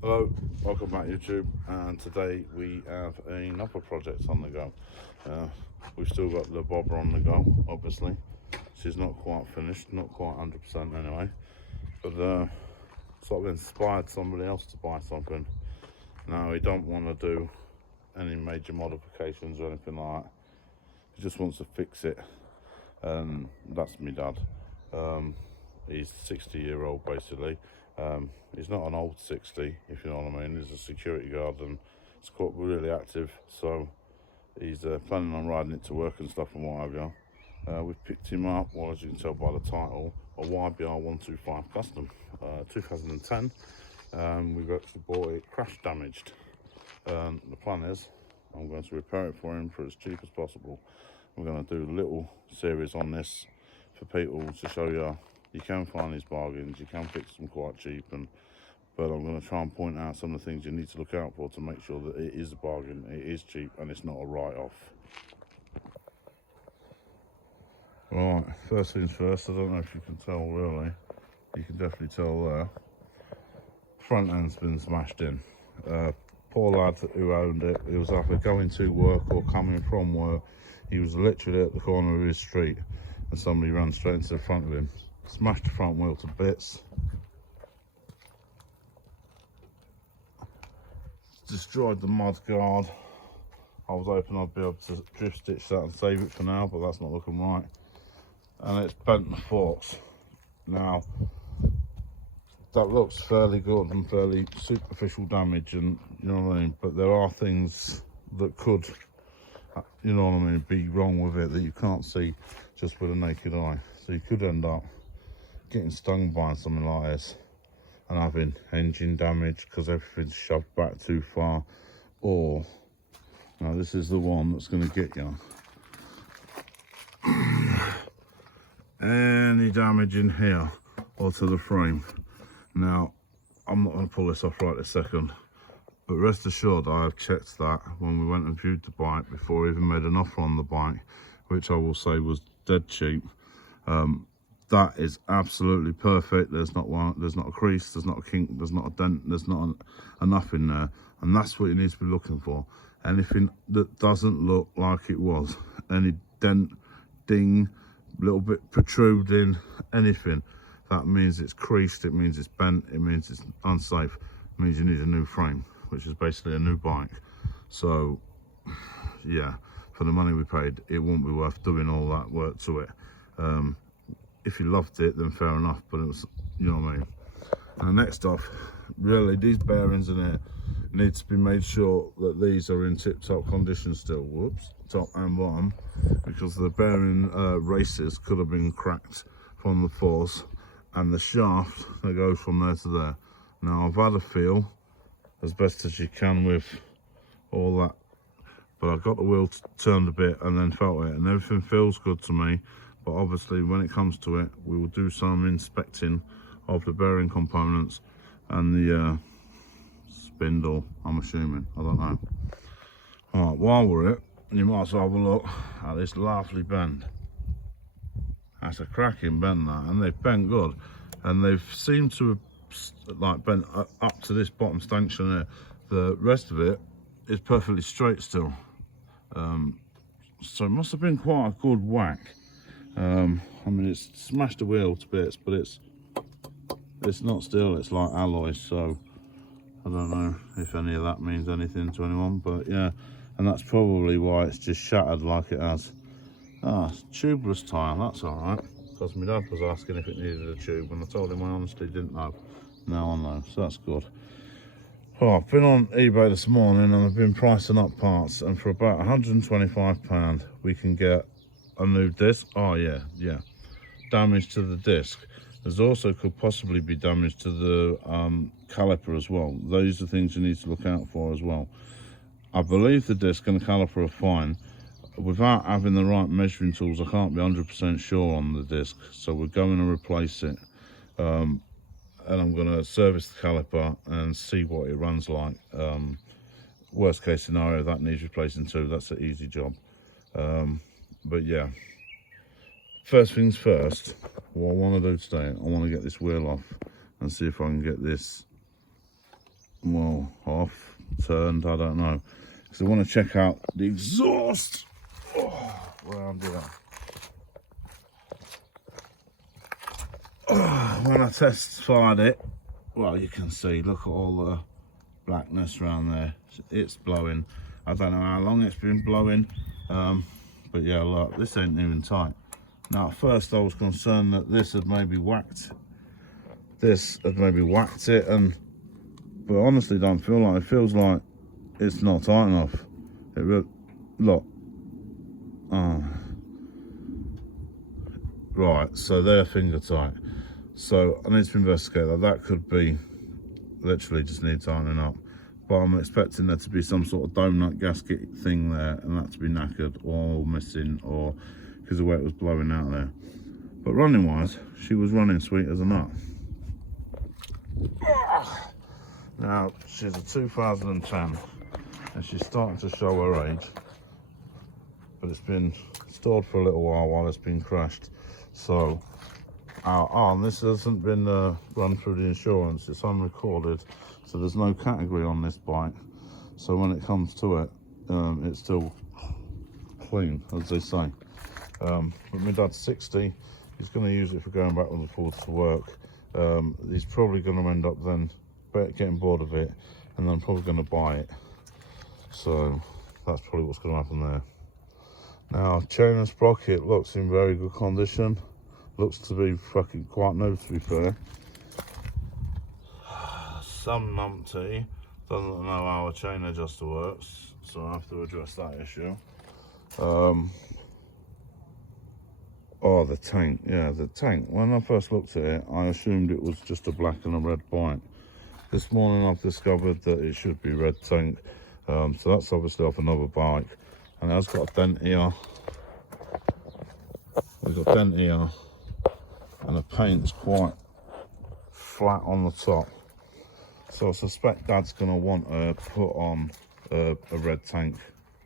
Hello, welcome back YouTube, and today we have another project on the go. We've still got the bobber on the go, obviously. She's not quite finished, not quite 100% anyway, but sort of inspired somebody else to buy something. Now he don't want to do any major modifications or anything like that. He just wants to fix it, and that's me dad. He's 60-year-old basically. He's not an old 60, if you know what I mean. He's a security guard and he's quite really active, so he's planning on riding it to work and stuff and what have you. We've picked him up, well, as you can tell by the title, a YBR 125 Custom, 2010. We've actually bought it crash damaged. The plan is I'm going to repair it for him for as cheap as possible. We're going to do a little series on this for people to show you can find these bargains, you can fix them quite cheap, but I'm going to try and point out some of the things you need to look out for to make sure that it is a bargain, it is cheap, and it's not a write-off. Right, first things first, I don't know if you can tell really, you can definitely tell there, front end's been smashed in. Poor lad who owned it, he was either going to work or coming from work. He was literally at the corner of his street and somebody ran straight into the front of him, smashed the front wheel to bits, destroyed the mud guard. I was hoping I'd be able to drift stitch that and save it for now, but that's not looking right. And it's bent the forks. Now that looks fairly good and fairly superficial damage, and you know what I mean, but there are things that could, you know what I mean, be wrong with it that you can't see just with a naked eye. So you could end up getting stung by something like this and having engine damage because everything's shoved back too far, or now this is the one that's going to get you any damage in here or to the frame. Now I'm not going to pull this off right this second, but rest assured I have checked that when we went and viewed the bike before I even made an offer on the bike, which I will say was dead cheap. That is absolutely perfect. There's not one, there's not a crease, there's not a kink, there's not a dent, there's not a nothing there, and that's what you need to be looking for. Anything that doesn't look like it was, any dent, ding, little bit protruding, anything, that means it's creased, it means it's bent, it means it's unsafe, it means you need a new frame, which is basically a new bike. So yeah, for the money we paid, it won't be worth doing all that work to it. If you loved it, then fair enough, but it was, you know what I mean. And next off, really, these bearings in here need to be made sure that these are in tip-top condition still. Whoops, top and bottom, because the bearing races could have been cracked from the force, and the shaft that goes from there to there. Now I've had a feel as best as you can with all that, but I got the wheel turned a bit and then felt it, and everything feels good to me. But obviously when it comes to it, we will do some inspecting of the bearing components and the spindle, I'm assuming, I don't know. All right, while we're at it, you might as well have a look at this lovely bend. That's a cracking bend, that, and they've bent good, and they've seemed to have like bent up to this bottom stanchion there. The rest of it is perfectly straight still, so it must have been quite a good whack. I mean, it's smashed the wheel to bits, but it's not steel, it's like alloy, so I don't know if any of that means anything to anyone, but yeah, and that's probably why it's just shattered like it has. It's tubeless tyre, that's alright, because my dad was asking if it needed a tube, and I told him I honestly didn't know. Now I know, so that's good. Oh, I've been on eBay this morning and I've been pricing up parts, and for about £125 we can get a new disc. Oh yeah, damage to the disc. There's also could possibly be damage to the caliper as well. Those are things you need to look out for as well. I believe the disc and the caliper are fine. Without having the right measuring tools, I can't be 100% sure on the disc, so we're going to replace it. And I'm going to service the caliper and see what it runs like. Worst case scenario, that needs replacing too. That's an easy job. But yeah, first things first, what I want to do today, I want to get this wheel off and see if I can get this well, off, turned, I don't know. Because I want to check out the exhaust. Oh, around here. Oh, when I test fired it, well, you can see, look at all the blackness around there. It's blowing. I don't know how long it's been blowing, but yeah, look, this ain't even tight. Now, at first I was concerned that this had maybe whacked it, but I honestly don't feel like it. Feels like it's not tight enough. Look. Oh. Right, so they're finger tight. So I need to investigate that. That could be literally just need tightening up. But I'm expecting there to be some sort of dome nut gasket thing there, and that to be knackered or missing, or because of the way it was blowing out there. But running wise, she was running sweet as a nut. Now, she's a 2010, and she's starting to show her age. But it's been stored for a little while it's been crashed. So, and this hasn't been run through the insurance, it's unrecorded. So there's no category on this bike. So when it comes to it, it's still clean, as they say. But my dad's 60, he's going to use it for going backwards and forwards to work. He's probably going to end up then getting bored of it, and then probably going to buy it. So that's probably what's going to happen there. Now, chain and sprocket looks in very good condition. Looks to be fucking quite new, to be fair. Some numpty doesn't know how a chain adjuster works, so I have to address that issue. Oh, the tank. Yeah, the tank. When I first looked at it, I assumed it was just a black and a red bike. This morning I've discovered that it should be red tank. So that's obviously off another bike. And it has got a dent here. We've got a dent here. And the paint's quite flat on the top. So I suspect Dad's going to want to put on a red tank.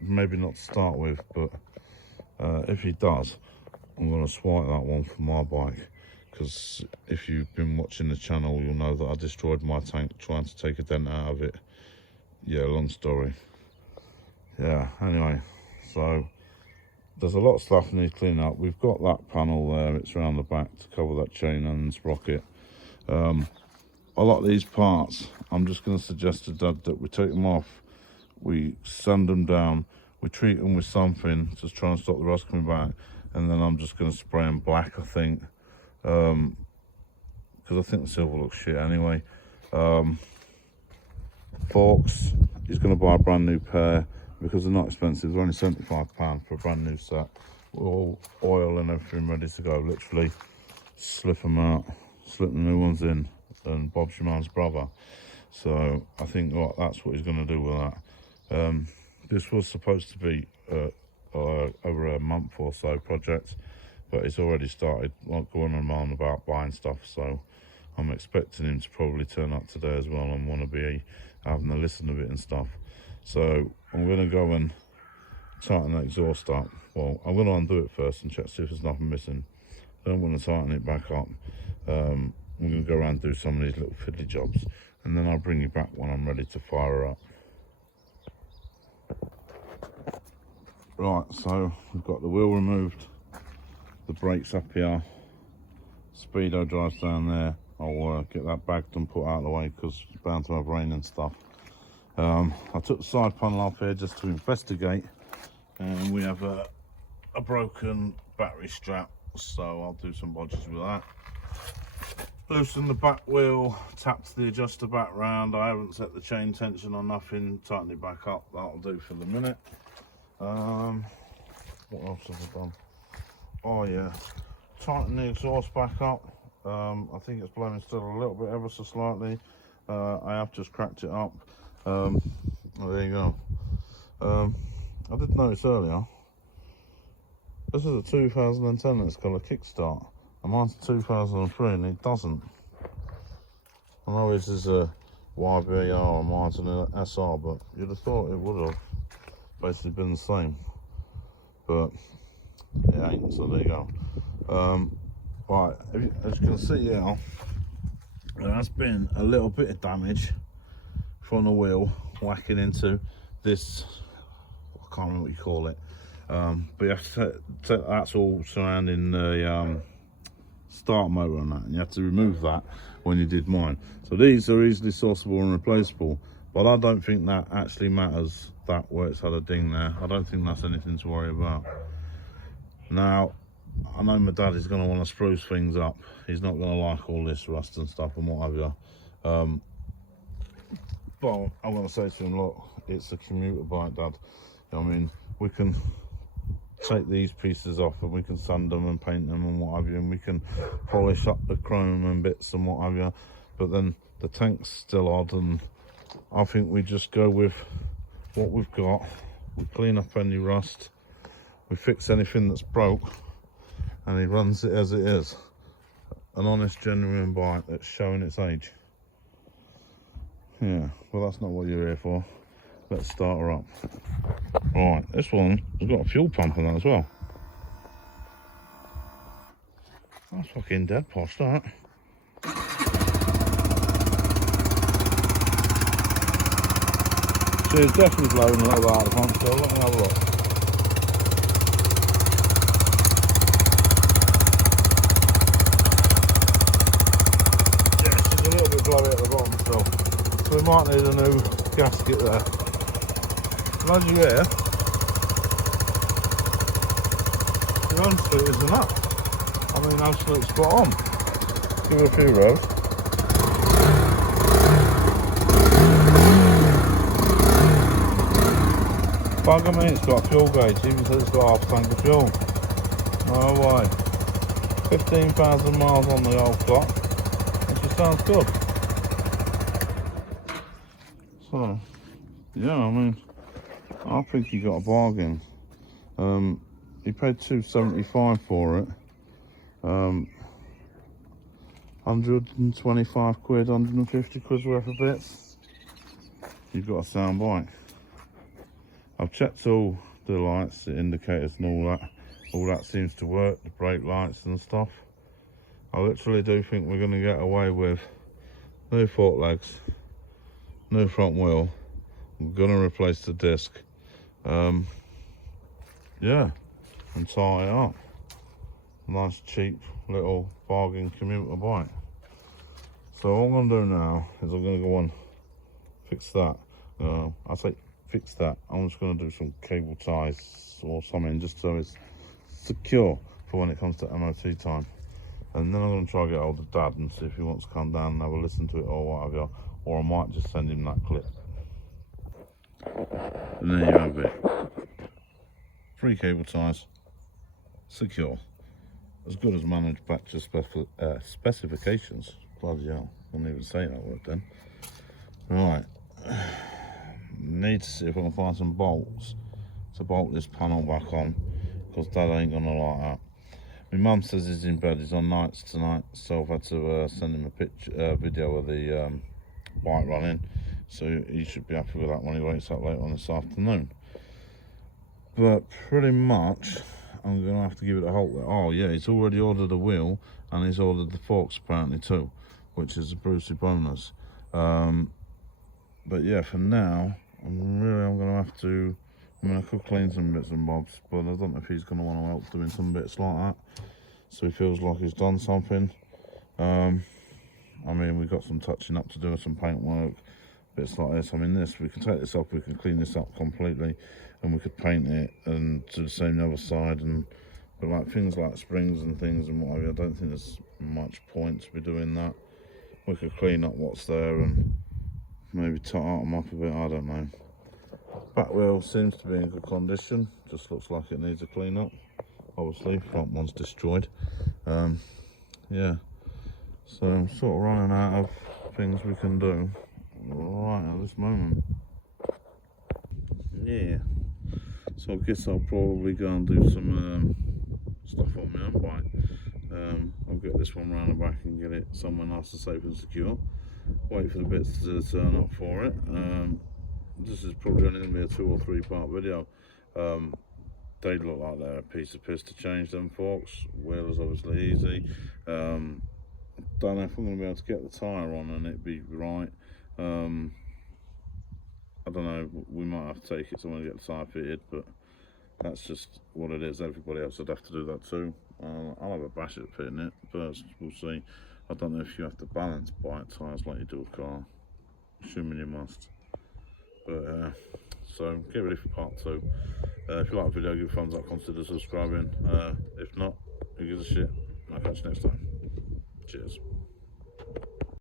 Maybe not to start with, but if he does, I'm going to swipe that one for my bike. Because if you've been watching the channel, you'll know that I destroyed my tank trying to take a dent out of it. Yeah, long story. Yeah, anyway, so there's a lot of stuff needs cleaning up. We've got that panel there, it's around the back to cover that chain and sprocket. A lot of these parts, I'm just going to suggest to Dad that we take them off, we sand them down, we treat them with something to try and stop the rust coming back, and then I'm just going to spray them black, I think, because I think the silver looks shit anyway. Forks, he's going to buy a brand new pair because they're not expensive. They're only £75 for a brand new set with all oil and everything ready to go. Literally slip them out, slip the new ones in, and Bob's your man's brother. So I think that's what he's going to do with that. This was supposed to be over a month or so project, but he's already started going on about buying stuff, so I'm expecting him to probably turn up today as well and want to be having a listen of it and stuff. So I'm going to go and tighten the exhaust up. Well, I'm going to undo it first and check, see if there's nothing missing. I don't want to tighten it back up. I'm going to go around and do some of these little fiddly jobs, and then I'll bring you back when I'm ready to fire her up. Right, so we've got the wheel removed, the brakes up here, speedo drives down there. I'll get that bagged and put out of the way because it's bound to have rain and stuff. I took the side panel off here just to investigate, and we have a broken battery strap, so I'll do some bodges with that. Loosen the back wheel, tapped the adjuster back round. I haven't set the chain tension on nothing, tighten it back up, that'll do for the minute. What else have I done? Oh yeah, tighten the exhaust back up. I think it's blowing still a little bit ever so slightly. I have just cracked it up. Oh, there you go. I did notice earlier, this is a 2010 that's got a kickstart, and mine's a 2003 and it doesn't. I know this is a YBR and mine's an SR, but you'd have thought it would have basically been the same, but it ain't, so there you go. Right, as you can see here, there has been a little bit of damage from the wheel whacking into this, I can't remember what you call it, but you have to take that's all surrounding the start motor and that, and you have to remove that when you did mine. So these are easily sourceable and replaceable, but I don't think that actually matters, that where it's had a ding there. I don't think that's anything to worry about. Now, I know my dad is going to want to spruce things up. He's not going to like all this rust and stuff and what have you. But I'm going to say to him, look, it's a commuter bike, Dad. I mean, we can take these pieces off and we can sand them and paint them and what have you, and we can polish up the chrome and bits and what have you. But then the tank's still odd, and I think we just go with what we've got. We clean up any rust, we fix anything that's broke, and he runs it as it is. An honest, genuine bike that's showing its age. Yeah, well, that's not what you're here for. Let's start her up. Right, this one has got a fuel pump on that as well. That's fucking dead posh, that. So it's definitely blowing a little bit out of the pump still. Let me have a look. Yes, there's a little bit blowy at the bottom still. So we might need a new gasket there. And as you hear, the unsweet isn't up. I mean, absolutely spot on. Give it a few rows. Bugger me, it's got a fuel gauge, even says it's got half a tank of fuel. No way. 15,000 miles on the old clock. It just sounds good. So, yeah, I mean, I think he got a bargain. He paid $275 for it. 125 quid, 150 quid worth of bits. You've got a sound bike. I've checked all the lights, the indicators and all that. All that seems to work, the brake lights and stuff. I literally do think we're going to get away with new fork legs, new front wheel. I'm going to replace the disc. Yeah, and tie it up. Nice cheap little bargain commuter bike. So what I'm going to do now is I'm going to go and fix that. I say fix that. I'm just going to do some cable ties or something just so it's secure for when it comes to MOT time. And then I'm going to try to get hold of Dad and see if he wants to come down and have a listen to it or whatever. Or I might just send him that clip. And there you have it. 3 cable ties, secure, as good as manufacturer specifications. Bloody hell, I couldn't even say that word then. Right, need to see if I can find some bolts to bolt this panel back on, because Dad ain't gonna like that. My mum says he's in bed, he's on nights tonight, so I've had to send him a video of the bike running, so he should be happy with that when he wakes up later on this afternoon. But pretty much I'm gonna have to give it a halt there. Oh yeah, he's already ordered a wheel and he's ordered the forks apparently too, which is a Brucey bonus. But yeah, for now I'm gonna have to, I mean, I could clean some bits and bobs, but I don't know if he's gonna want to help doing some bits like that, so he feels like he's done something. I mean, we've got some touching up to do, some paint work, bits like this. I mean, this, we can take this off, we can clean this up completely, and we could paint it and do the same the other side. And but like things like springs and things and whatever, I don't think there's much point to be doing that. We could clean up what's there and maybe tighten them up a bit, I don't know. Back wheel seems to be in good condition, just looks like it needs a clean up. Obviously, front one's destroyed. Yeah, so I'm sort of running out of things we can do right at this moment. Yeah, so I guess I'll probably go and do some stuff on my own bike. I'll get this one round the back and get it somewhere nice and safe and secure. Wait for the bits to turn up for it. This is probably only going to be a 2 or 3 part video. They look like they're a piece of piss to change them forks. Wheel is obviously easy. Don't know if I'm going to be able to get the tyre on and it be right. don't know, we might have to take it somewhere and get the tyre fitted, but that's just what it is. Everybody else would have to do that too. I'll have a bash at fitting it first, we'll see. I don't know if you have to balance bike tyres like you do a car, assuming you must. But so get ready for part 2. If you like the video, give it a thumbs up, consider subscribing. If not, who gives a shit? I'll catch you next time. Cheers.